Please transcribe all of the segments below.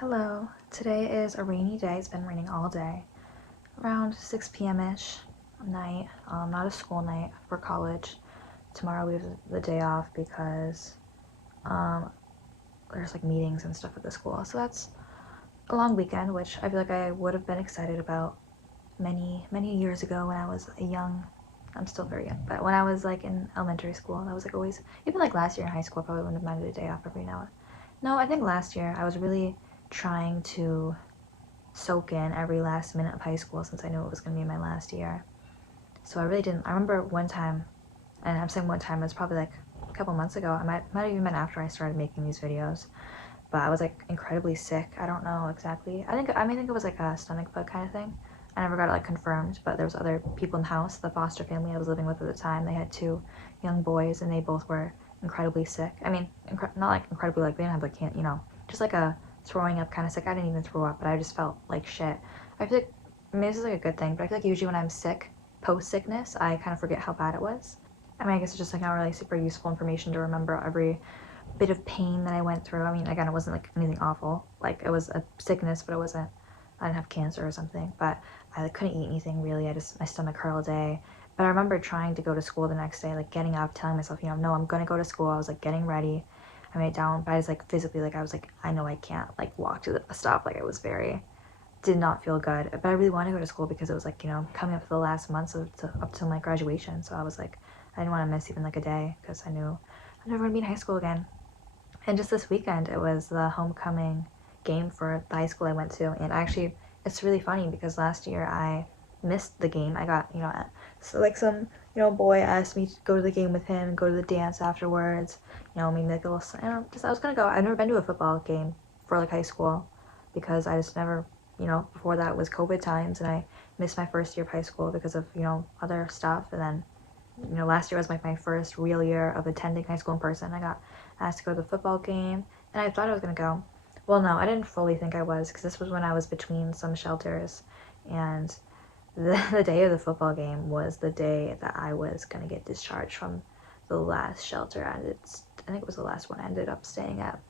Hello, today is a rainy day. It's been raining all day. Around 6 p.m.-ish night, not a school night for college. Tomorrow we have the day off because there's like meetings and stuff at the school. So that's a long weekend, which I feel like I would have been excited about many years ago when I was a young. I'm still very young, but when I was like in elementary school, that was like always, even like last year in high school, I probably wouldn't have minded a day off every now. No, I think last year I was really trying to soak in every last minute of high school since I knew it was going to be my last year. So I really didn't. I remember one time, and I'm saying one time, it was probably like a couple months ago. I might have even been after I started making these videos, but I was like incredibly sick. I don't know exactly. I think it was like a stomach bug kind of thing. I never got it like confirmed, but there was other people in the house. The foster family I was living with at the time, they had two young boys, and they both were incredibly sick. I mean, not like incredibly like they didn't have like just like a throwing up kind of sick. I didn't even throw up, but I just felt like shit. I feel like maybe this is like a good thing, but I feel like usually when I'm sick, post sickness, I kind of forget how bad it was. I mean, I guess it's just like not really super useful information to remember every bit of pain that I went through. I mean, again, it wasn't like anything awful. Like it was a sickness, but it wasn't. I didn't have cancer or something. But I like, couldn't eat anything really. My stomach hurt all day. But I remember trying to go to school the next day, like getting up, telling myself, no, I'm gonna go to school. I was like getting ready. I made it down, but I was like physically, like I was like, I know I can't like walk to the bus stop. Like I was did not feel good. But I really wanted to go to school because it was like coming up to the last months up to my graduation. So I was like, I didn't want to miss even like a day because I knew I'm never gonna be in high school again. And just this weekend, it was the homecoming game for the high school I went to. And actually, it's really funny because last year I missed the game. I got, so like some, boy asked me to go to the game with him and go to the dance afterwards. Maybe like a little, I was gonna go. I've never been to a football game for like high school because I just never, before that was COVID times and I missed my first year of high school because of, other stuff. And then last year was like my first real year of attending high school in person. I got asked to go to the football game, and I thought I was gonna go. Well, no, I didn't fully think I was because this was when I was between some shelters, and the day of the football game was the day that I was gonna get discharged from the last shelter, and I think it was the last one I ended up staying at.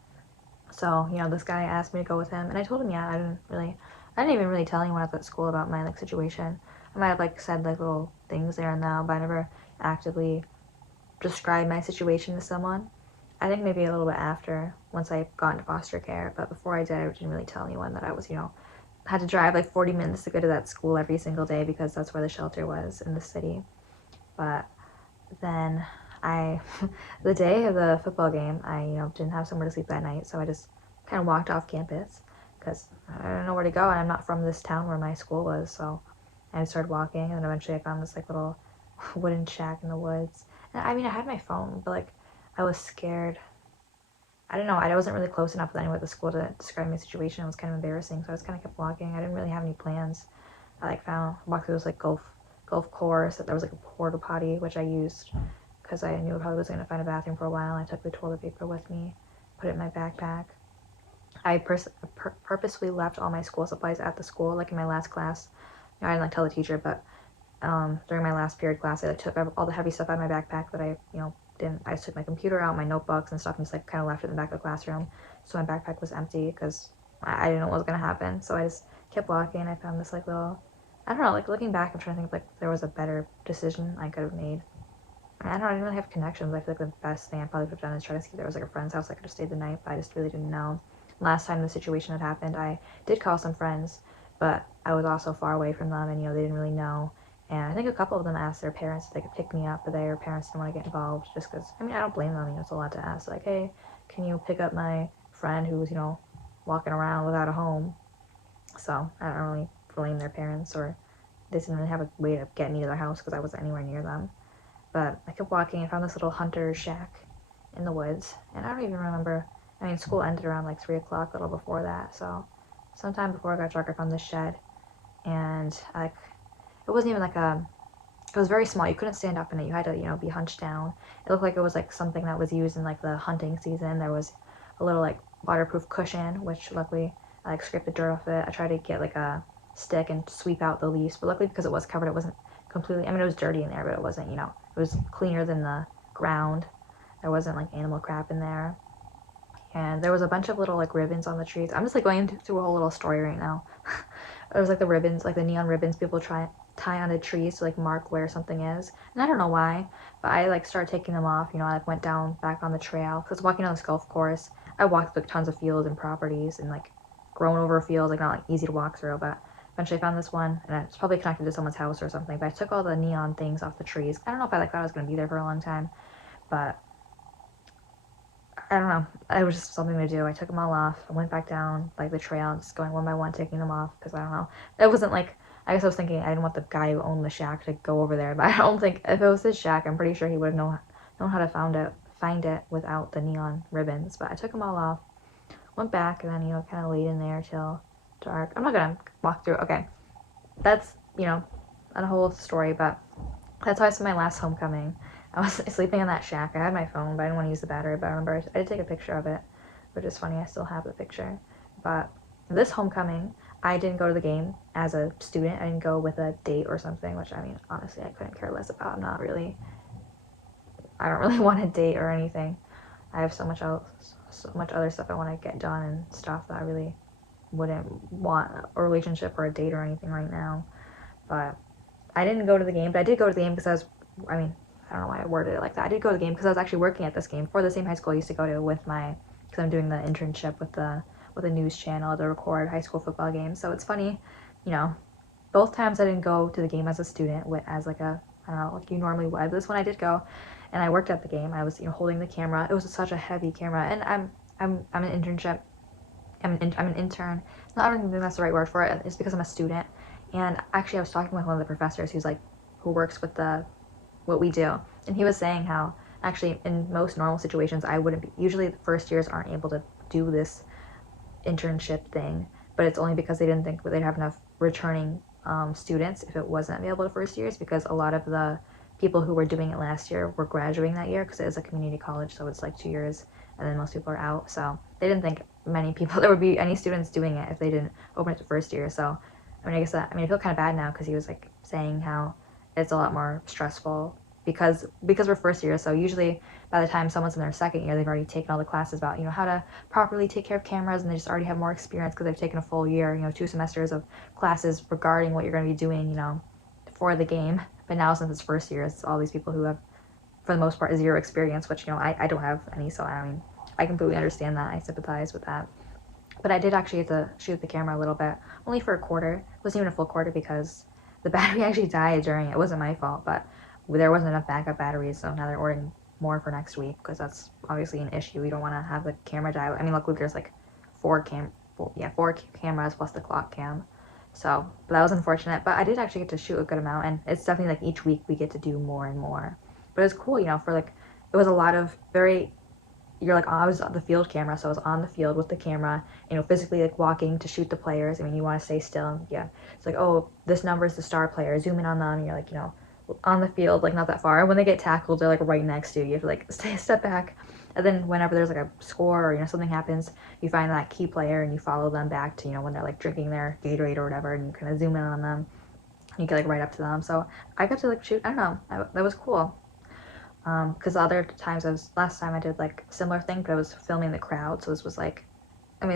So this guy asked me to go with him, and I told him yeah. I didn't even really tell anyone at that school about my like situation. I might have like said like little things there and now, but I never actively describe my situation to someone. I think maybe a little bit after, once I got into foster care, but before I did, I didn't really tell anyone that I was, had to drive like 40 minutes to go to that school every single day because that's where the shelter was in the city. But then I, the day of the football game, I, didn't have somewhere to sleep that night, so I just kind of walked off campus because I don't know where to go, and I'm not from this town where my school was, so I started walking, and then eventually I found this like little wooden shack in the woods. And I mean, I had my phone, but like I was scared. I don't know. I wasn't really close enough with anyone at the school to describe my situation. It was kind of embarrassing, so I just kind of kept walking. I didn't really have any plans. I like walked through this like golf course. That there was like a porta potty which I used because I knew I probably wasn't gonna find a bathroom for a while. I took the toilet paper with me, put it in my backpack. I purposefully left all my school supplies at the school, like in my last class. I didn't like tell the teacher, but during my last period class, I like, took all the heavy stuff out of my backpack that I, didn't. I just took my computer out, my notebooks and stuff, and just like kind of left it in the back of the classroom. So my backpack was empty because I didn't know what was gonna happen. So I just kept walking. I found this like little, I don't know, like looking back, I'm trying to think if like there was a better decision I could have made. I don't know. I didn't really have connections. I feel like the best thing I probably could have done is try to see if there was like a friend's house I could have stayed the night, but I just really didn't know. Last time the situation had happened, I did call some friends, but I was also far away from them, and they didn't really know. And I think a couple of them asked their parents if they could pick me up, but their parents didn't want to get involved just because, I mean, I don't blame them. It's a lot to ask. Like, hey, can you pick up my friend who's, walking around without a home? So I don't really blame their parents, or they didn't really have a way to get me to their house because I wasn't anywhere near them. But I kept walking and found this little hunter shack in the woods. And I don't even remember. I mean, school ended around like 3 o'clock, a little before that. So sometime before it got dark, I found this shed. And like, it wasn't even like it was very small. You couldn't stand up in it. You had to, be hunched down. It looked like it was like something that was used in like the hunting season. There was a little like waterproof cushion, which luckily I like scraped the dirt off it. I tried to get like a stick and sweep out the leaves, but luckily because it was covered, it wasn't completely. I mean, it was dirty in there, but it wasn't. It was cleaner than the ground. There wasn't like animal crap in there, and there was a bunch of little like ribbons on the trees. I'm just like going through a whole little story right now. It was like the ribbons, like the neon ribbons people tie on the trees to like mark where something is. And I don't know why, but I like started taking them off. I like went down back on the trail because I was walking on this golf course. I walked like tons of fields and properties and like grown over fields, like not like easy to walk through, but eventually I found this one and it's probably connected to someone's house or something. But I took all the neon things off the trees. I don't know if I like thought I was gonna be there for a long time, but I don't know. It was just something to do. I took them all off. I went back down like the trail, just going one by one, taking them off because I don't know. It wasn't like I guess I was thinking I didn't want the guy who owned the shack to go over there, but I don't think if it was his shack, I'm pretty sure he would have known how to find it without the neon ribbons. But I took them all off, went back, and then kind of laid in there till dark. I'm not gonna walk through. Okay, that's a whole story, but that's how I spent my last homecoming. I was sleeping in that shack. I had my phone, but I didn't want to use the battery. But I remember I did take a picture of it, which is funny. I still have the picture. But this homecoming, I didn't go to the game as a student. I didn't go with a date or something, which I mean, honestly, I couldn't care less about. I don't really want a date or anything. I have so much other stuff I want to get done and stuff that I really wouldn't want a relationship or a date or anything right now. But I didn't go to the game, but I did go to the game because I don't know why I worded it like that. I did go to the game because I was actually working at this game for the same high school I used to go to because I'm doing the internship with a news channel to record high school football games. So it's funny, both times I didn't go to the game as a student, as like I don't know, like you normally would. But this one I did go, and I worked at the game. I was holding the camera. It was such a heavy camera, and I'm an internship. I'm an intern. Not even think that's the right word for it. It's because I'm a student. And actually, I was talking with one of the professors who works with what we do, and he was saying how actually in most normal situations I wouldn't be. Usually, the first years aren't able to do this internship thing, but it's only because they didn't think they'd have enough returning students if it wasn't available to first years, because a lot of the people who were doing it last year were graduating that year because it is a community college, so it's like 2 years, and then most people are out. So they didn't think many people there would be any students doing it if they didn't open it to first year. So I feel kind of bad now because he was like saying how it's a lot more stressful because we're first year. So usually by the time someone's in their second year, they've already taken all the classes about how to properly take care of cameras, and they just already have more experience because they've taken a full year, 2 semesters of classes regarding what you're going to be doing, for the game. But now since it's first year, it's all these people who have, for the most part, zero experience, which I don't have any. So I completely understand that. I sympathize with that. But I did actually get to shoot the camera a little bit, only for a quarter. It wasn't even a full quarter because the battery actually died during it. It wasn't my fault, but there wasn't enough backup batteries, so now they're ordering more for next week because that's obviously an issue. We don't want to have the camera die. Luckily there's like four cameras plus the clock cam. So, but that was unfortunate. But I did actually get to shoot a good amount, and it's definitely like each week we get to do more and more. But it was cool, for like it was a lot of very. You're like, I was on the field camera, so I was on the field with the camera, physically like walking to shoot the players. You want to stay still. Yeah, it's like, oh, this number is the star player. Zoom in on them, and you're like, on the field, like not that far. When they get tackled, they're like right next to you. You have to like stay a step back. And then whenever there's like a score or something happens, you find that key player and you follow them back to when they're like drinking their Gatorade or whatever, and you kind of zoom in on them. And you get like right up to them. So I got to like shoot. I don't know. That was cool. Because other times last time I did like similar thing, but I was filming the crowd. So this was like,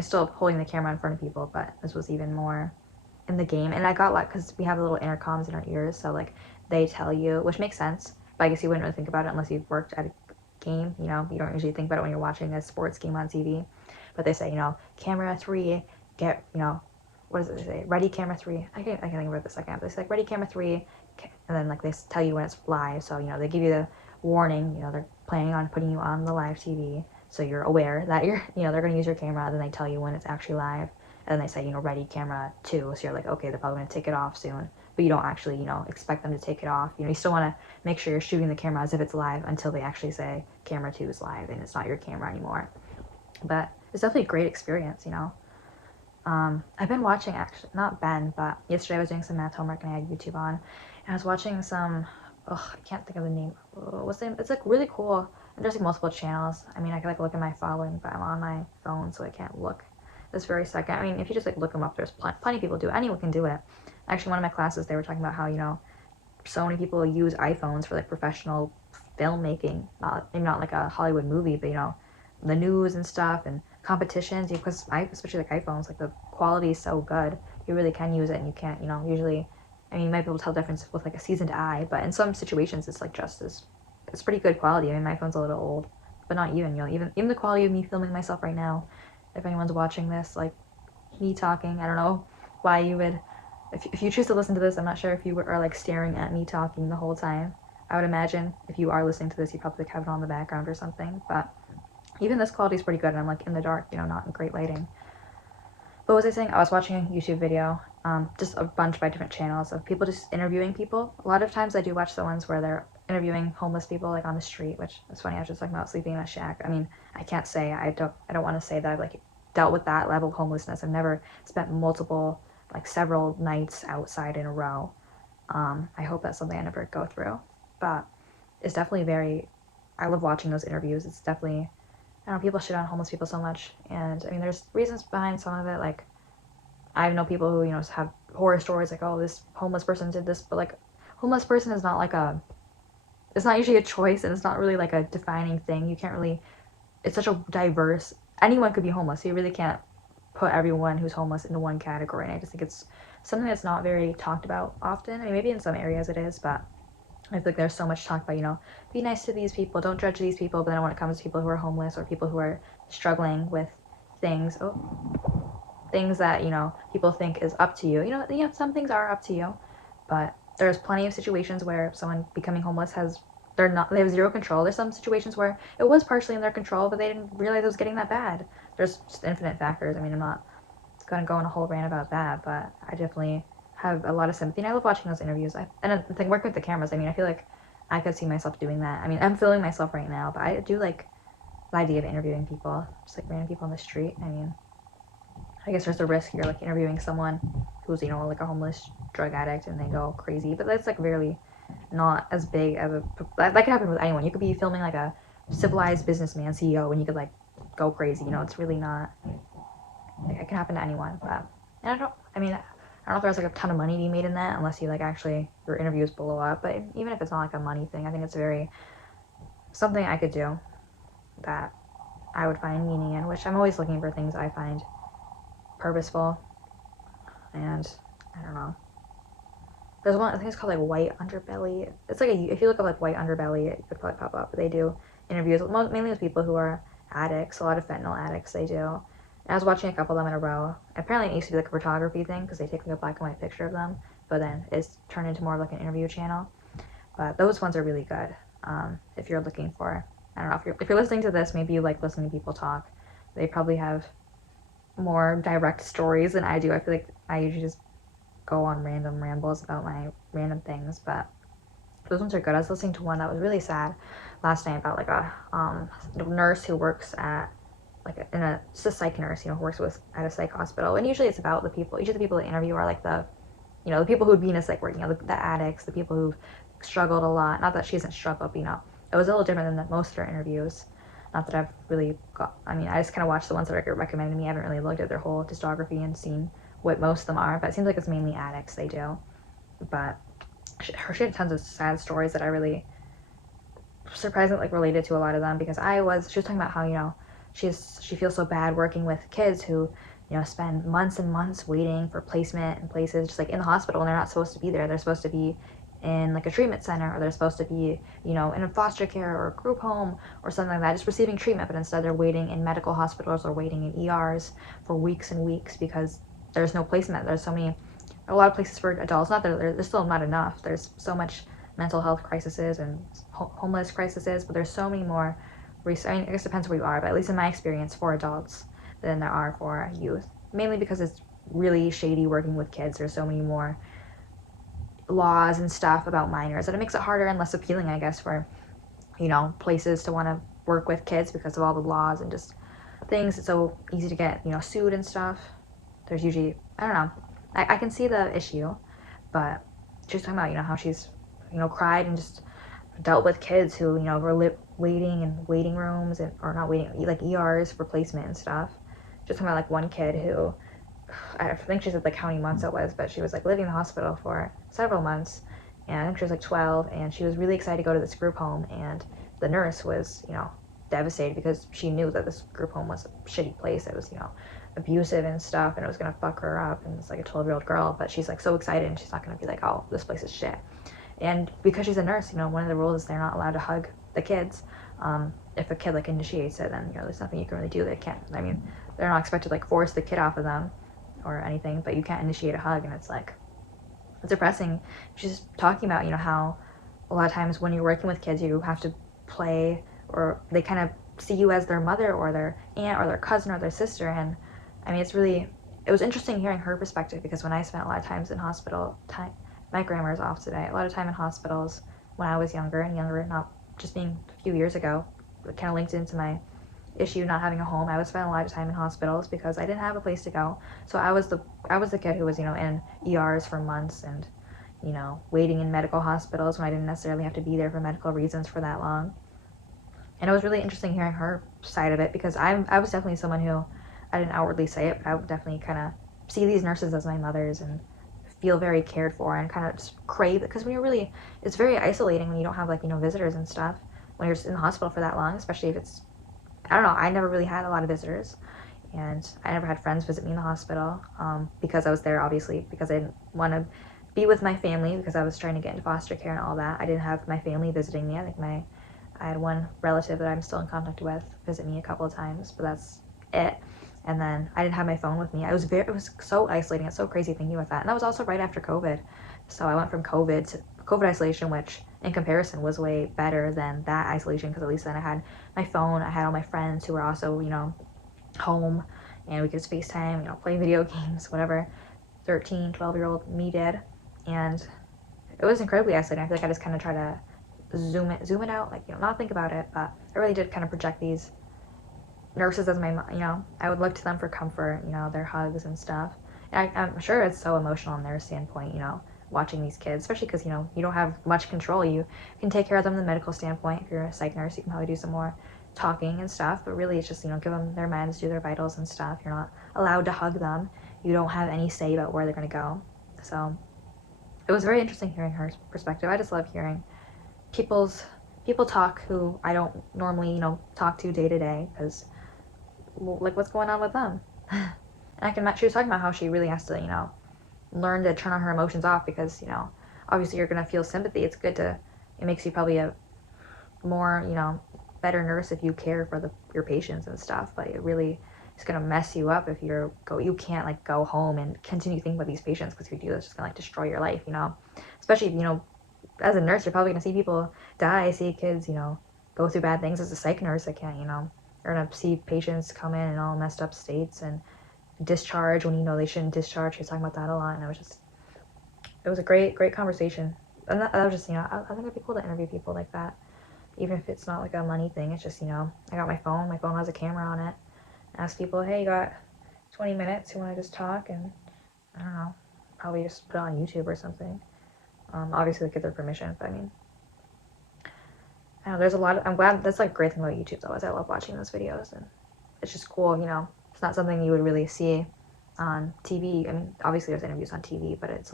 still holding the camera in front of people, but this was even more in the game. And I got like, because we have the little intercoms in our ears, so like they tell you, which makes sense, but I guess you wouldn't really think about it unless you've worked at a game. You don't usually think about it when you're watching a sports game on TV. But they say, camera 3, get, what does it say? Ready, camera 3. I can't think of it the second. They say like ready, camera 3, and then like they tell you when it's live. So they give you the warning. They're planning on putting you on the live TV, so you're aware that you're, they're going to use your camera. Then they tell you when it's actually live, and then they say, ready, camera 2. So you're like, okay, they're probably going to take it off soon, but you don't actually, expect them to take it off. You still want to make sure you're shooting the camera as if it's live until they actually say camera 2 is live and it's not your camera anymore. But it's definitely a great experience. I've been watching, actually, not Ben, but yesterday I was doing some math homework and I had YouTube on, and I was watching some, I can't think of the name. What's the name? It's like really cool. And there's like multiple channels. I can like look at my following, but I'm on my phone, so I can't look this very second. If you just like look them up, there's plenty of people do it. Anyone can do it. Actually, one of my classes, they were talking about how, so many people use iPhones for like professional filmmaking. Maybe not like a Hollywood movie, but the news and stuff, and competitions, because especially like iPhones, like the quality is so good, you really can use it, and you can't, usually, I mean, you might be able to tell the difference with like a seasoned eye, but in some situations it's like just as, it's pretty good quality. I mean, my phone's a little old, but not even, even the quality of me filming myself right now, if anyone's watching this, like me talking, I don't know why you would, if you choose to listen to this, I'm not sure if you are like staring at me talking the whole time. I would imagine if you are listening to this, you probably have it on the background or something, but even this quality is pretty good, and I'm like in the dark, not in great lighting. But what was I saying? I was watching a YouTube video, just a bunch by different channels of people just interviewing people. A lot of times I do watch the ones where they're interviewing homeless people like on the street, which is funny. I was just talking about sleeping in a shack. I mean, I can't say, I don't want to say that I've like dealt with that level of homelessness. I've never spent multiple, like several nights outside in a row. I hope that's something I never go through, but it's definitely I love watching those interviews. It's definitely, I don't know, people shit on homeless people so much, and I mean, there's reasons behind some of it. Like, I know people who have horror stories, like, oh, this homeless person did this, but like, homeless person is not like it's not usually a choice, and it's not really like a defining thing. You can't really, it's such a diverse, anyone could be homeless, so you really can't put everyone who's homeless into one category. And I just think it's something that's not very talked about often. I mean, maybe in some areas it is, but I feel like there's so much talk about, be nice to these people, don't judge these people, but then when it comes to people who are homeless or people who are struggling with things, things that, people think is up to you. Some things are up to you, but there's plenty of situations where someone becoming homeless they have zero control. There's some situations where it was partially in their control, but they didn't realize it was getting that bad. There's just infinite factors. I mean, I'm not going to go on a whole rant about that, but I definitely have a lot of sympathy, and I love watching those interviews. And the thing, working with the cameras, I mean, I feel like I could see myself doing that. I mean, I'm filming myself right now, but I do like the idea of interviewing people, just like random people on the street. I mean, I guess there's a risk you're like interviewing someone who's, like a homeless drug addict and they go crazy, but that's like really not as big as that can happen with anyone. You could be filming like a civilized businessman CEO and you could like go crazy. It's really not, like, it can happen to anyone. But and I don't know if there's like a ton of money to be made in that, unless you like actually your interviews blow up. But even if it's not like a money thing, I think it's something I could do that I would find meaning in, which I'm always looking for things I find purposeful. And I don't know, there's one, I think it's called like White Underbelly. It's like if you look up like White Underbelly, it could probably pop up. They do interviews mainly with people who are addicts, a lot of fentanyl addicts. They do. And I was watching a couple of them in a row. Apparently it used to be like a photography thing because they take like a black and white picture of them, but then it's turned into more of like an interview channel. But those ones are really good. If you're looking for, I don't know, if you're listening to this, maybe you like listening to people talk. They probably have more direct stories than I do. I feel like I usually just go on random rambles about my random things, but those ones are good. I was listening to one that was really sad last night about like a nurse who works at like just a psych nurse, who works at a psych hospital. And usually it's about each of the people they interview are like the people who would be in a psych ward, the addicts, the people who've struggled a lot. Not that she hasn't struggled, but it was a little different than most of her interviews. Not that I've really got, I mean, I just kind of watched the ones that are recommended to me. I haven't really looked at their whole discography and seen what most of them are, but it seems like it's mainly addicts they do. But she had tons of sad stories that I really surprisingly like related to a lot of them, because she was talking about how, she feels so bad working with kids who, spend months and months waiting for placement in places just like in the hospital, and they're not supposed to be there. They're supposed to be in like a treatment center, or they're supposed to be, in a foster care or a group home or something like that, just receiving treatment, but instead they're waiting in medical hospitals or waiting in ERs for weeks and weeks because there's no placement. There's a lot of places for adults. Not that there's still not enough. There's so much mental health crises and homeless crises, but there's so many more. I mean, I guess it depends where you are, but at least in my experience, for adults than there are for youth. Mainly because it's really shady working with kids. There's so many more laws and stuff about minors that it makes it harder and less appealing, I guess, for places to want to work with kids because of all the laws and just things. It's so easy to get sued and stuff. There's usually, I don't know, I can see the issue, but she's talking about how she's cried and just dealt with kids who were waiting in waiting rooms or not waiting, like ERs for placement and stuff. Just talking about like one kid who, I think she said like how many months it was, but she was like living in the hospital for several months, and I think she was like 12, and she was really excited to go to this group home, and the nurse was devastated because she knew that this group home was a shitty place. It was, abusive and stuff, and it was gonna fuck her up, and it's like a 12-year-old girl, but she's like so excited, and she's not gonna be like, oh, this place is shit. And because she's a nurse, one of the rules is they're not allowed to hug the kids. If a kid like initiates it, then there's nothing you can really do. They can't. I mean, they're not expected to like force the kid off of them or anything, but you can't initiate a hug, and it's like it's depressing. She's talking about how a lot of times when you're working with kids, you have to play, or they kind of see you as their mother or their aunt or their cousin or their sister. And I mean, it was interesting hearing her perspective, because when I spent a lot of times in hospital time, my grandma's off today, a lot of time in hospitals when I was younger, not just being a few years ago, it kind of linked into my issue not having a home. I would spend a lot of time in hospitals because I didn't have a place to go. So I was the kid who was in ERs for months, and waiting in medical hospitals when I didn't necessarily have to be there for medical reasons for that long. And it was really interesting hearing her side of it, because I was definitely someone who, I didn't outwardly say it, but I would definitely kind of see these nurses as my mothers and feel very cared for and kind of just crave it, because it's very isolating when you don't have visitors and stuff when you're in the hospital for that long, especially if it's, I don't know, I never really had a lot of visitors, and I never had friends visit me in the hospital, because I was there obviously because I didn't want to be with my family, because I was trying to get into foster care and all that. I didn't have my family visiting me. I think I had one relative that I'm still in contact with visit me a couple of times, but that's it. And then I didn't have my phone with me. It was so isolating. It's so crazy thinking about that. And that was also right after COVID. So I went from COVID to COVID isolation, which in comparison was way better than that isolation, because at least then I had my phone. I had all my friends who were also, home, and we could just FaceTime, play video games, whatever 13, 12-year-old me did. And it was incredibly isolating. I feel like I just kind of try to zoom it out, not think about it, but I really did kind of project these nurses as my, I would look to them for comfort, their hugs and stuff. And I'm sure it's so emotional on their standpoint, watching these kids, especially because, you don't have much control. You can take care of them from the medical standpoint. If you're a psych nurse, you can probably do some more talking and stuff, but really it's just, give them their meds, do their vitals and stuff. You're not allowed to hug them. You don't have any say about where they're going to go. So it was very interesting hearing her perspective. I just love hearing people talk who I don't normally, talk to day to day, because what's going on with them. And she was talking about how she really has to, learn to turn on her emotions off, because, obviously you're going to feel sympathy. It makes you probably a more, better nurse if you care for your patients and stuff, but it really is going to mess you up if you can't go home and continue thinking about these patients, because if you do, it's just going to destroy your life, especially if, as a nurse, you're probably going to see people die, see kids, go through bad things. As a psych nurse, I can't, you're going to see patients come in all messed up states and discharge when they shouldn't discharge. She was talking about that a lot, and it was a great conversation. And that was just, I think it'd be cool to interview people like that, even if it's not a money thing. It's just, I got my phone has a camera on it. Ask people, hey, you got 20 minutes, you want to just talk? And I don't know, probably just put it on YouTube or something. Obviously get their permission, but I mean, I don't know, there's a lot of, I'm glad, that's a great thing about YouTube though, is I love watching those videos, and it's just cool, it's not something you would really see on TV. I mean, obviously there's interviews on TV, but it's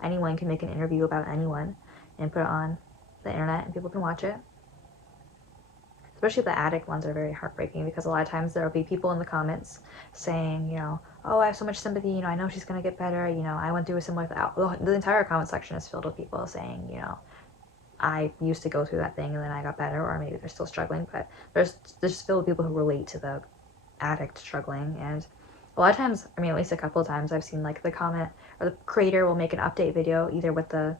anyone can make an interview about anyone and put it on the internet and people can watch it. Especially the addict ones are very heartbreaking, because a lot of times there will be people in the comments saying, oh, I have so much sympathy, I know she's going to get better, I went through a similar thing. The entire comment section is filled with people saying, I used to go through that thing and then I got better, or maybe they're still struggling, but there's just filled with people who relate to the addict struggling. And a lot of times, I mean, at least a couple of times I've seen the comment or the creator will make an update video either with the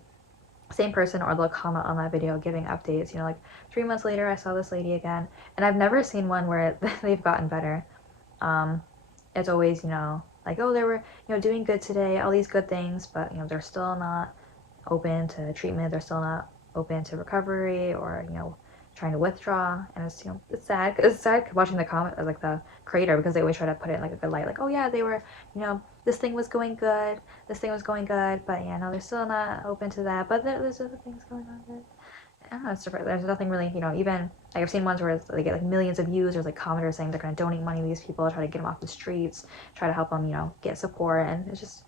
same person, or they'll comment on that video giving updates, 3 months later I saw this lady again. And I've never seen one where they've gotten better. It's always, oh, they were, doing good today, all these good things, but, they're still not open to treatment, they're still not open to recovery, or, trying to withdraw. And it's, it's sad. It's sad watching the comment of the creator, because they always try to put it in a good light, oh yeah, they were, this thing was going good, but yeah, no, they're still not open to that, but there's other things going on good. I don't know, there's nothing really, even, I've seen ones where they get millions of views, or commenters saying they're going to donate money to these people, try to get them off the streets, try to help them, get support. And it's just,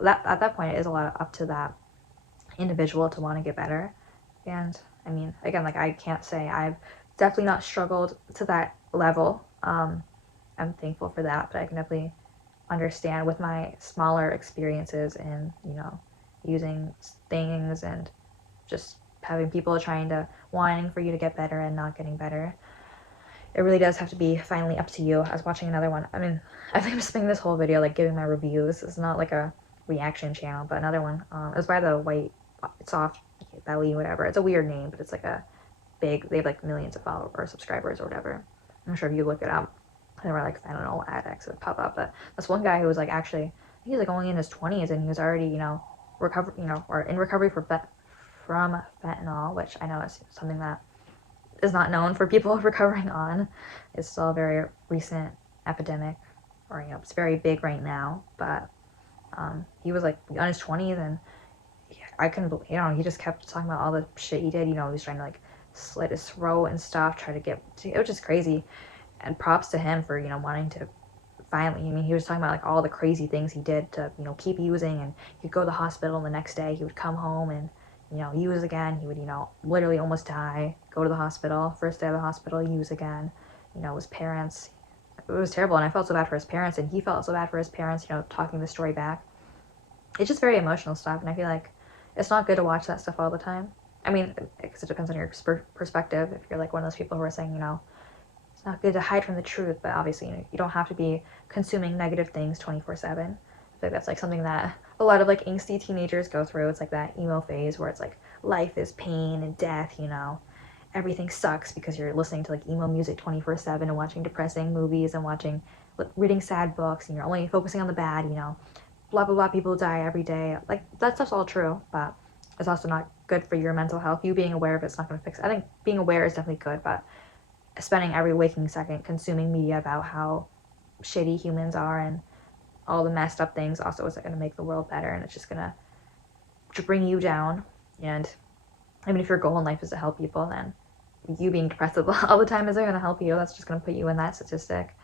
that at that point it is a lot up to that individual to want to get better. And I mean, again, I can't say I've definitely not struggled to that level. I'm thankful for that, but I can definitely understand with my smaller experiences in, using things and just having people trying to whining for you to get better and not getting better. It really does have to be finally up to you. I was watching another one. I mean, I think I'm spending this whole video like giving my reviews. It's not like a reaction channel, but another one. It was by the white soft belly, whatever. It's a weird name, but it's like a big. They have like millions of followers or subscribers or whatever. I'm sure if you look it up, there were like, I don't know, ads that pop up. But this one guy who was like actually, I think he's like only in his 20s and he was already, or in recovery from fentanyl, which I know is something that is not known for people recovering on. It's still a very recent epidemic, or it's very big right now. But he was like on his 20s, and I couldn't believe, he just kept talking about all the shit he did. He was trying to like slit his throat and stuff, try to get. It was just crazy. And props to him for wanting to finally. I mean, he was talking about like all the crazy things he did to keep using, and he'd go to the hospital, and the next day he would come home and use again. He would literally almost die, go to the hospital, first day of the hospital, use again. His parents, it was terrible, and I felt so bad for his parents, and he felt so bad for his parents. Talking the story back, it's just very emotional stuff, and I feel like it's not good to watch that stuff all the time. I mean, because it depends on your perspective. If you're like one of those people who are saying, it's not good to hide from the truth, but obviously, you don't have to be consuming negative things 24/7. I feel like that's like something that a lot of like angsty teenagers go through. It's like that emo phase where it's like life is pain and death, everything sucks because you're listening to like emo music 24/7 and watching depressing movies and reading sad books, and you're only focusing on the bad, blah blah blah, people die every day. Like that stuff's all true, but it's also not good for your mental health. You being aware of it's not going to fix it. I think being aware is definitely good, but spending every waking second consuming media about how shitty humans are and all the messed up things also isn't going to make the world better, and it's just going to bring you down. And I mean, if your goal in life is to help people, then you being depressed all the time isn't going to help you. That's just going to put you in that statistic.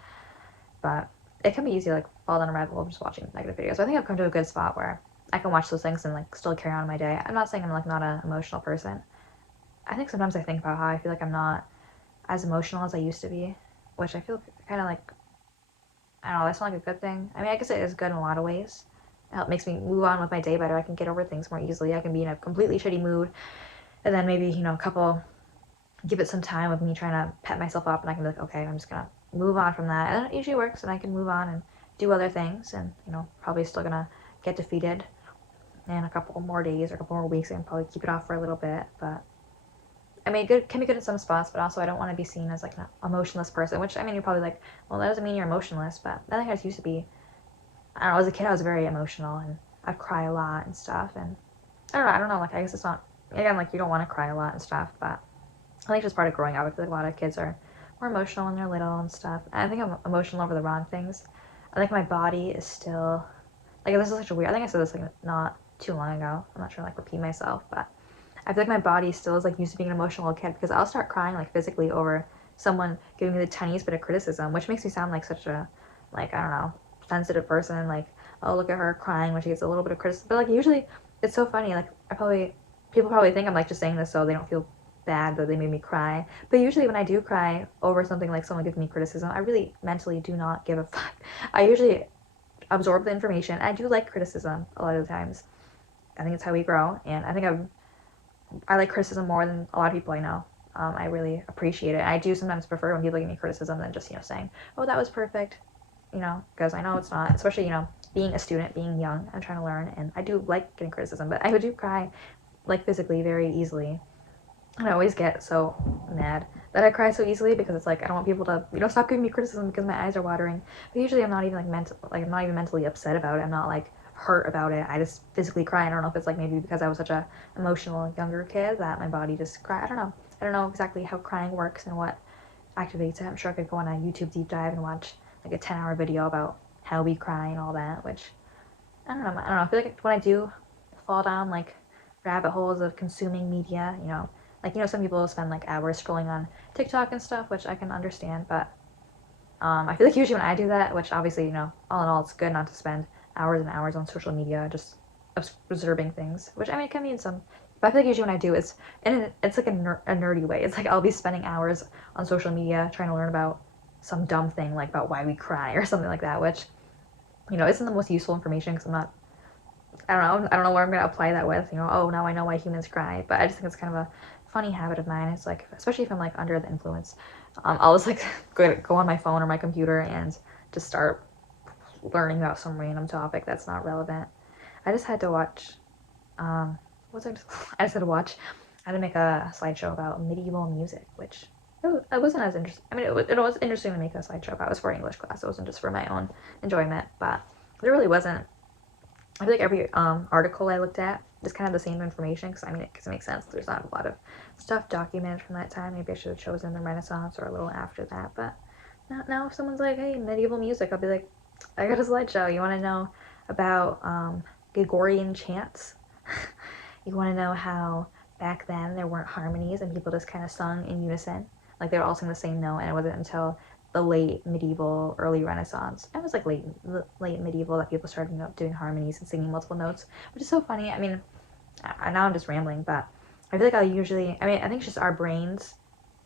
But it can be easy to like fall down a rabbit hole just watching negative videos. So I think I've come to a good spot where I can watch those things and like still carry on my day. I'm not saying I'm like not an emotional person. I think sometimes I think about how I feel like I'm not as emotional as I used to be, which I feel kind of like, I don't know, that's not like a good thing. I mean, I guess it is good in a lot of ways. It makes me move on with my day better. I can get over things more easily. I can be in a completely shitty mood, and then maybe, give it some time with me trying to pet myself up, and I can be like, okay, I'm just gonna move on from that. And it usually works, and I can move on and do other things, and, probably still gonna get defeated in a couple more days or a couple more weeks. I can probably keep it off for a little bit, but I mean, good can be good in some spots, but also I don't want to be seen as like an emotionless person. Which, I mean, you're probably like, well, that doesn't mean you're emotionless. But I think I just used to be. I don't know. As a kid, I was very emotional, and I'd cry a lot and stuff. And I don't know. I don't know. Like, I guess it's not. Again, like you don't want to cry a lot and stuff, but I think it's just part of growing up. I feel like a lot of kids are more emotional when they're little and stuff. And I think I'm emotional over the wrong things. I think my body is still like, this is such a weird. I think I said this like not too long ago. I'm not trying to like repeat myself, but I feel like my body still is like used to being an emotional kid, because I'll start crying like physically over someone giving me the tiniest bit of criticism, which makes me sound like such a, like, I don't know, sensitive person. Like, oh, look at her crying when she gets a little bit of criticism. But like usually it's so funny. Like people probably think I'm like just saying this so they don't feel bad that they made me cry. But usually when I do cry over something like someone giving me criticism, I really mentally do not give a fuck. I usually absorb the information. I do like criticism a lot of the times. I think it's how we grow, and I think I like criticism more than a lot of people I know. I really appreciate it. I do sometimes prefer when people give me criticism than just, saying, oh, that was perfect, because I know it's not, especially, being a student, being young, I'm trying to learn, and I do like getting criticism, but I do cry, like, physically very easily. And I always get so mad that I cry so easily, because it's like, I don't want people to, stop giving me criticism because my eyes are watering. But usually I'm not even, I'm not even mentally upset about it. I'm not, like, hurt about it. I just physically cry. I don't know if it's like maybe because I was such a emotional younger kid that my body just cry. I don't know. I don't know exactly how crying works and what activates it. I'm sure I could go on a YouTube deep dive and watch like a 10-hour video about how we cry and all that, which I don't know. I don't know. I feel like when I do fall down like rabbit holes of consuming media, like, some people spend like hours scrolling on TikTok and stuff, which I can understand, but I feel like usually when I do that, which obviously, all in all, it's good not to spend hours and hours on social media just observing things, which, I mean, it can be in some But I feel like usually when I do, it's like a nerdy way. It's like I'll be spending hours on social media trying to learn about some dumb thing, like about why we cry or something like that, which, isn't the most useful information because I don't know where I'm going to apply that with, oh, now I know why humans cry. But I just think it's kind of a funny habit of mine. It's like, especially if I'm like under the influence, I'll just like go on my phone or my computer and just start learning about some random topic that's not relevant. I just had to watch, what was I just, I just had to watch how to make a slideshow about medieval music, which it wasn't as interesting. I mean, it was interesting to make a slideshow about. It was for English class. It wasn't just for my own enjoyment, but there really wasn't. I feel like every article I looked at is kind of the same information because it makes sense. There's not a lot of stuff documented from that time. Maybe I should have chosen the Renaissance or a little after that. But now if someone's like, hey, medieval music, I'll be like, I got a slideshow. You want to know about Gregorian chants? You want to know how back then there weren't harmonies and people just kind of sung in unison? Like they were all singing the same note, and it wasn't until the late medieval, early Renaissance. It was like late medieval that people started doing harmonies and singing multiple notes, which is so funny. I mean, now I'm just rambling, but I feel like I think it's just our brains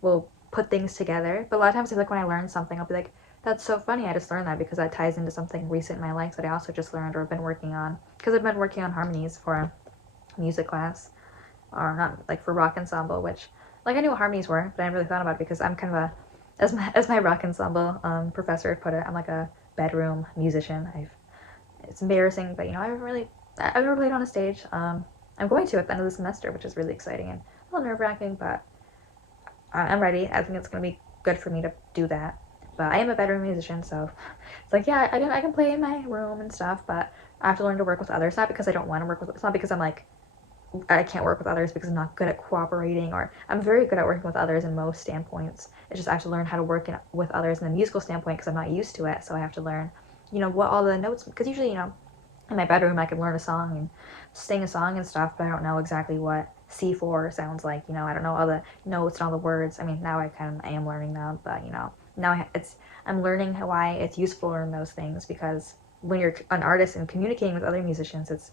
will put things together. But a lot of times, I feel like when I learn something, I'll be like, that's so funny. I just learned that because that ties into something recent in my life that I also just learned or have been working on. Because I've been working on harmonies for music class, or not like for rock ensemble, which like I knew what harmonies were, but I never really thought about it because I'm kind of a as my rock ensemble professor put it, I'm like a bedroom musician. It's embarrassing, but I've never played on a stage. I'm going to at the end of the semester, which is really exciting and a little nerve wracking, but I'm ready. I think it's gonna be good for me to do that. But I am a bedroom musician, so it's like yeah, I can play in my room and stuff, but I have to learn to work with others. Not because I don't want to work with. It's not because I'm like I can't work with others because I'm not good at cooperating, or I'm very good at working with others in most standpoints. It's just I have to learn how to work with others in the musical standpoint because I'm not used to it. So I have to learn, what all the notes, because usually, in my bedroom I can learn a song and sing a song and stuff, but I don't know exactly what C4 sounds like. I don't know all the notes and all the words. I mean, now I am learning now, but now I'm learning why it's useful to learn those things because when you're an artist and communicating with other musicians, it's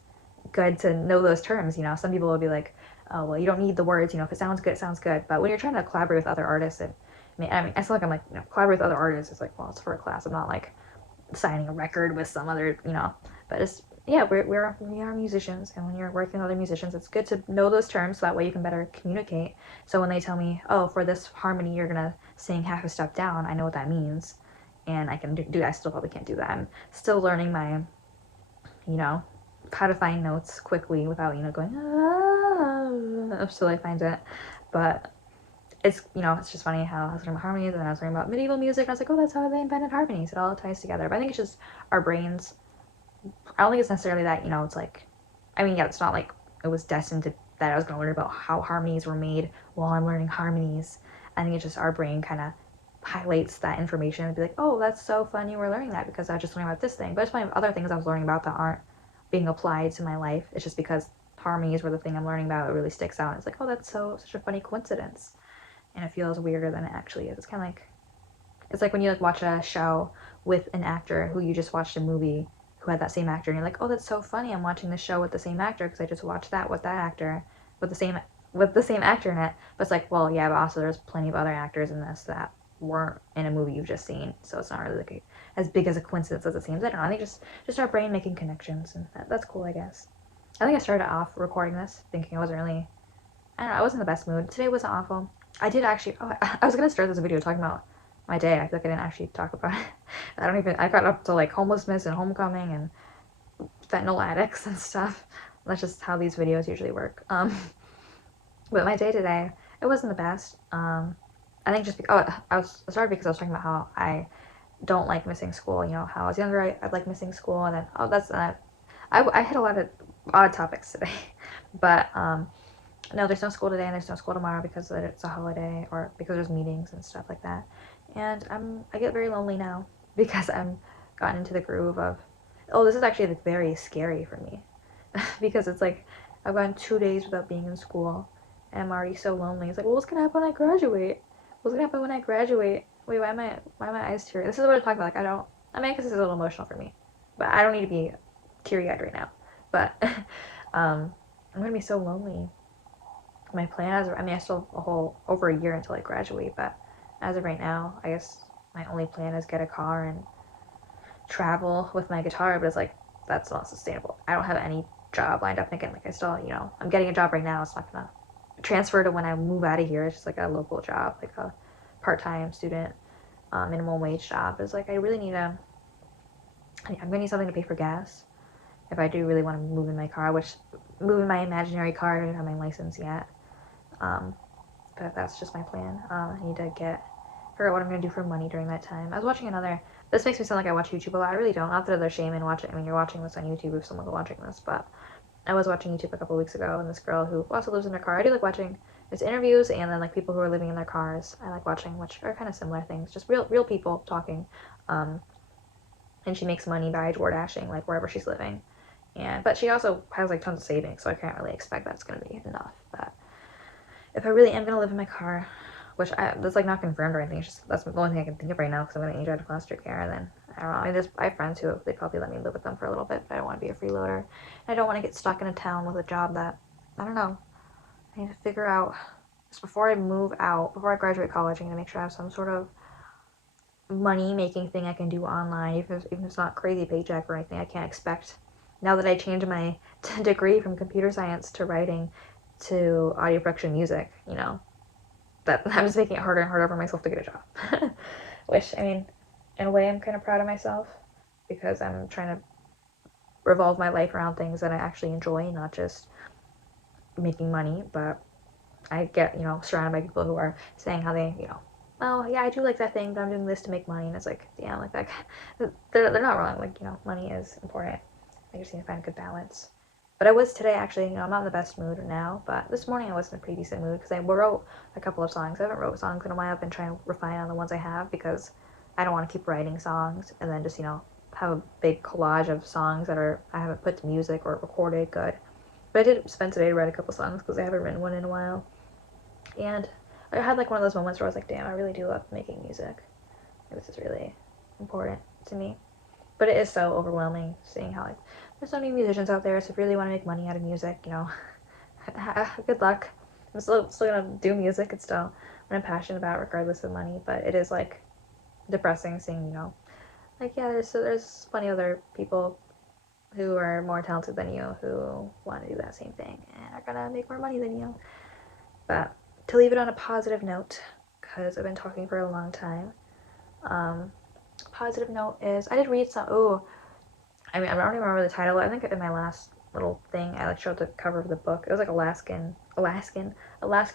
good to know those terms. Some people will be like, oh, well, you don't need the words. If it sounds good, it sounds good. But when you're trying to collaborate with other artists, I feel like I'm like, collaborate with other artists. It's like, well, it's for a class. I'm not like signing a record with some other, but it's, yeah, we are musicians. And when you're working with other musicians, it's good to know those terms so that way you can better communicate. So when they tell me, oh, for this harmony, you're going to sing half a step down, I know what that means. And I can do that. I still probably can't do that. I'm still learning my, how to find notes quickly without, going, until I find it. But it's just funny how I was learning about harmonies and then I was learning about medieval music. And I was like, oh, that's how they invented harmonies. It all ties together. But I think it's just our brains. I don't think it's necessarily that, it's like, yeah, it's not like it was destined to that I was going to learn about how harmonies were made while I'm learning harmonies. I think it's just our brain kind of highlights that information and be like, oh, that's so fun you were learning that because I was just learning about this thing. But it's funny other things I was learning about that aren't being applied to my life. It's just because harmonies were the thing I'm learning about. It really sticks out. It's like, oh, that's such a funny coincidence, and it feels weirder than it actually is. It's kind of like when you like watch a show with an actor who you just watched a movie who had that same actor, and you're like, oh, that's so funny. I'm watching the show with the same actor because I just watched that with that actor with the same actor in it. But it's like, well, yeah, but also there's plenty of other actors in this that weren't in a movie you've just seen, so it's not really like as big as a coincidence as it seems. I don't know. I think just our brain making connections, and that's cool, I guess. I think I started off recording this thinking I wasn't really. I don't know. I wasn't in the best mood. Today wasn't awful. I did actually. Oh, I was gonna start this video talking about my day. I feel like I didn't actually talk about it. I got up to like homelessness and homecoming and fentanyl addicts and stuff. That's just how these videos usually work. But my day today, it wasn't the best. I think just because I started because I was talking about how I don't like missing school. How I was younger, I'd like missing school, and then I had a lot of odd topics today, but no, there's no school today and there's no school tomorrow because it's a holiday or because there's meetings and stuff like that. And I get very lonely now because I'm gotten into the groove of, oh, this is actually like very scary for me because it's like I've gone 2 days without being in school and I'm already so lonely. It's like, well, what's gonna happen when I graduate? What's gonna happen when I graduate? Wait, why am my eyes teary? This is what I'm talking about. Like I guess this is a little emotional for me, but I don't need to be teary-eyed right now. But I'm gonna be so lonely my plan is, I mean, I still have a whole over a year until I graduate, but as of right now, I guess my only plan is get a car and travel with my guitar, but it's like that's not sustainable. I don't have any job lined up. And again, like I still, I'm getting a job right now. It's not gonna transfer to when I move out of here. It's just like a local job, like a part-time student, minimum wage job. It's like I really need I'm gonna need something to pay for gas if I do really want to move in my car, which move in my imaginary car. I don't have my license yet. Um, but that's just my plan. I need to figure out what I'm gonna do for money during that time. I was watching another. This makes me sound like I watch YouTube a lot. I really don't. Not that there's shame in watching. I mean, you're watching this on YouTube if someone's watching this, but I was watching YouTube a couple weeks ago, and this girl who also lives in her car. I do like watching there's interviews and then like people who are living in their cars. I like watching, which are kind of similar things, just real people talking. Um, and she makes money by door dashing like wherever she's living, but she also has like tons of savings, so I can't really expect that's gonna be enough. But if I really am gonna live in my car, that's like not confirmed or anything. It's just that's the only thing I can think of right now because I'm gonna age out of foster care, and then I don't know. I mean, I have friends who they probably let me live with them for a little bit, but I don't want to be a freeloader. I don't want to get stuck in a town with a job that I don't know. I need to figure out just before I move out, before I graduate college. I'm gonna make sure I have some sort of money making thing I can do online, even if it's not crazy paycheck or anything. I can't expect now that I changed my degree from computer science to writing to audio production music. That I'm just making it harder and harder for myself to get a job. Which, I mean, in a way, I'm kind of proud of myself because I'm trying to revolve my life around things that I actually enjoy, not just making money. But I get, surrounded by people who are saying how they, oh, yeah, I do like that thing, but I'm doing this to make money. And it's like, damn, like that. They're not wrong. Like, money is important. I just need to find a good balance. But I was today, actually, I'm not in the best mood now, but this morning I was in a pretty decent mood because I wrote a couple of songs. I haven't wrote songs in a while. I've been trying to refine on the ones I have because I don't want to keep writing songs and then just, have a big collage of songs that I haven't put to music or recorded good. But I did spend today to write a couple songs because I haven't written one in a while. And I had like one of those moments where I was like, damn, I really do love making music. This is really important to me. But it is so overwhelming seeing how like there's so many musicians out there. So if you really want to make money out of music, good luck. I'm still gonna do music. It's still what I'm passionate about, regardless of money. But it is like depressing seeing like yeah, there's plenty of other people who are more talented than you who want to do that same thing and are gonna make more money than you. But to leave it on a positive note, because I've been talking for a long time. Positive note is I did read some. I mean, I don't even remember the title. I think in my last little thing, I like showed the cover of the book. It was like Alaska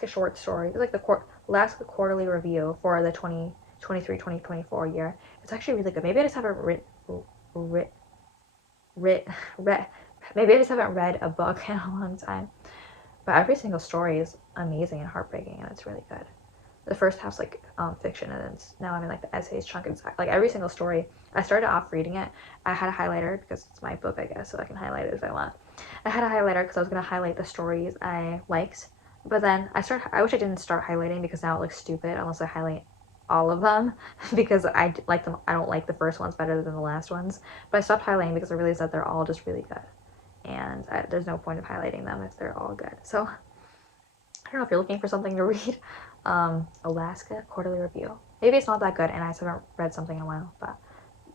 short story. It was like the Alaska Quarterly Review for the 2023-2024 year. It's actually really good. Maybe I just haven't maybe I just haven't read a book in a long time. But every single story is amazing and heartbreaking, and it's really good. The first half's like fiction, and then now I'm in like the essays chunk. And like every single story, I started off reading it. I had a highlighter because it's my book, I guess, so I can highlight it if I want. I had a highlighter because I was gonna highlight the stories I liked, but then I wish I didn't start highlighting because now it looks stupid unless I highlight all of them because I like them. I don't like the first ones better than the last ones, but I stopped highlighting because I realized that they're all just really good, and there's no point of highlighting them if they're all good. So I don't know if you're looking for something to read. Alaska Quarterly Review. Maybe it's not that good, and I just haven't read something in a while, but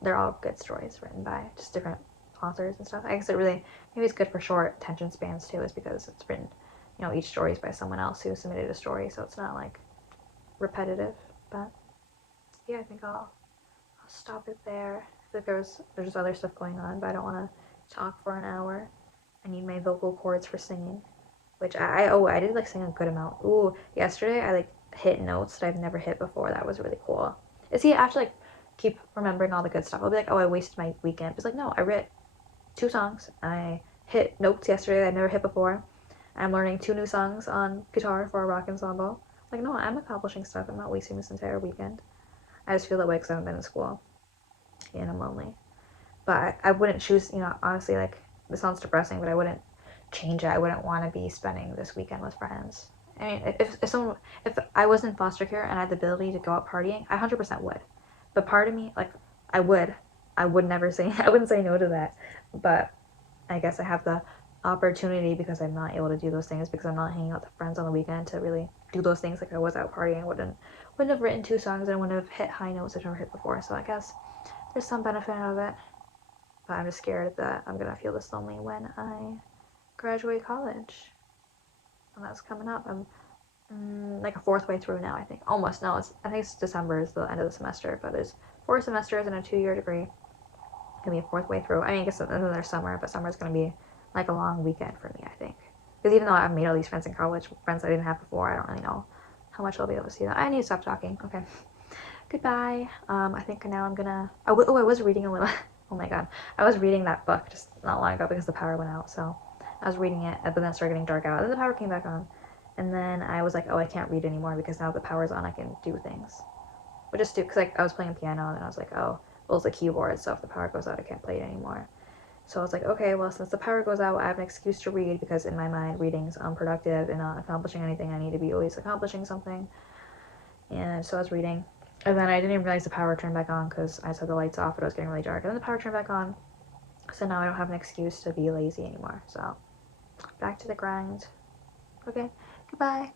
they're all good stories written by just different authors and stuff. I guess maybe it's good for short attention spans too, is because it's written, each story is by someone else who submitted a story, so it's not like repetitive. But yeah, I think I'll stop it there. I think there's just other stuff going on, but I don't want to talk for an hour. I need my vocal cords for singing. Which I did like sing a good amount. Ooh, yesterday I like hit notes that I've never hit before. That was really cool. See, I have to like keep remembering all the good stuff. I'll be like, oh, I wasted my weekend. It's like, no, I wrote 2 songs. I hit notes yesterday that I never hit before. I'm learning 2 new songs on guitar for a rock ensemble. Like, no, I'm accomplishing stuff. I'm not wasting this entire weekend. I just feel that way because I haven't been in school and I'm lonely. But I wouldn't choose, honestly, like, this sounds depressing, but I wouldn't change it. I wouldn't want to be spending this weekend with friends. I mean, if I was in foster care and I had the ability to go out partying, I 100% would. But part of me, like, I would never say, I wouldn't say no to that. But I guess I have the opportunity because I'm not able to do those things because I'm not hanging out with friends on the weekend to really do those things like I was out partying. I wouldn't have written 2 songs and wouldn't have hit high notes I've never hit before. So I guess there's some benefit of it. But I'm just scared that I'm gonna feel this lonely when I graduate college. And that's coming up. I'm like a fourth way through now, I think. Almost, no, I think it's December is the end of the semester, but there's 4 semesters and a 2-year degree. Gonna be a fourth way through. I mean, I guess then there's summer, but summer's gonna be like a long weekend for me, I think. Because even though I've made all these friends in college, friends I didn't have before, I don't really know how much I'll be able to see them. I need to stop talking. Okay. Goodbye. I think now I'm gonna. I was reading a little. Oh my god, I was reading that book just not long ago because the power went out. So I was reading it, but then it started getting dark out. And then the power came back on, and then I was like, oh, I can't read anymore because now the power's on, I can do things. But just do because like I was playing piano and I was like, oh, well, it's a keyboard, so if the power goes out, I can't play it anymore. So I was like, okay, well, since the power goes out, I have an excuse to read because in my mind, reading's unproductive and not accomplishing anything. I need to be always accomplishing something. And so I was reading. And then I didn't even realize the power turned back on because I saw the lights off, but it was getting really dark. And then the power turned back on. So now I don't have an excuse to be lazy anymore. So back to the grind. Okay, goodbye.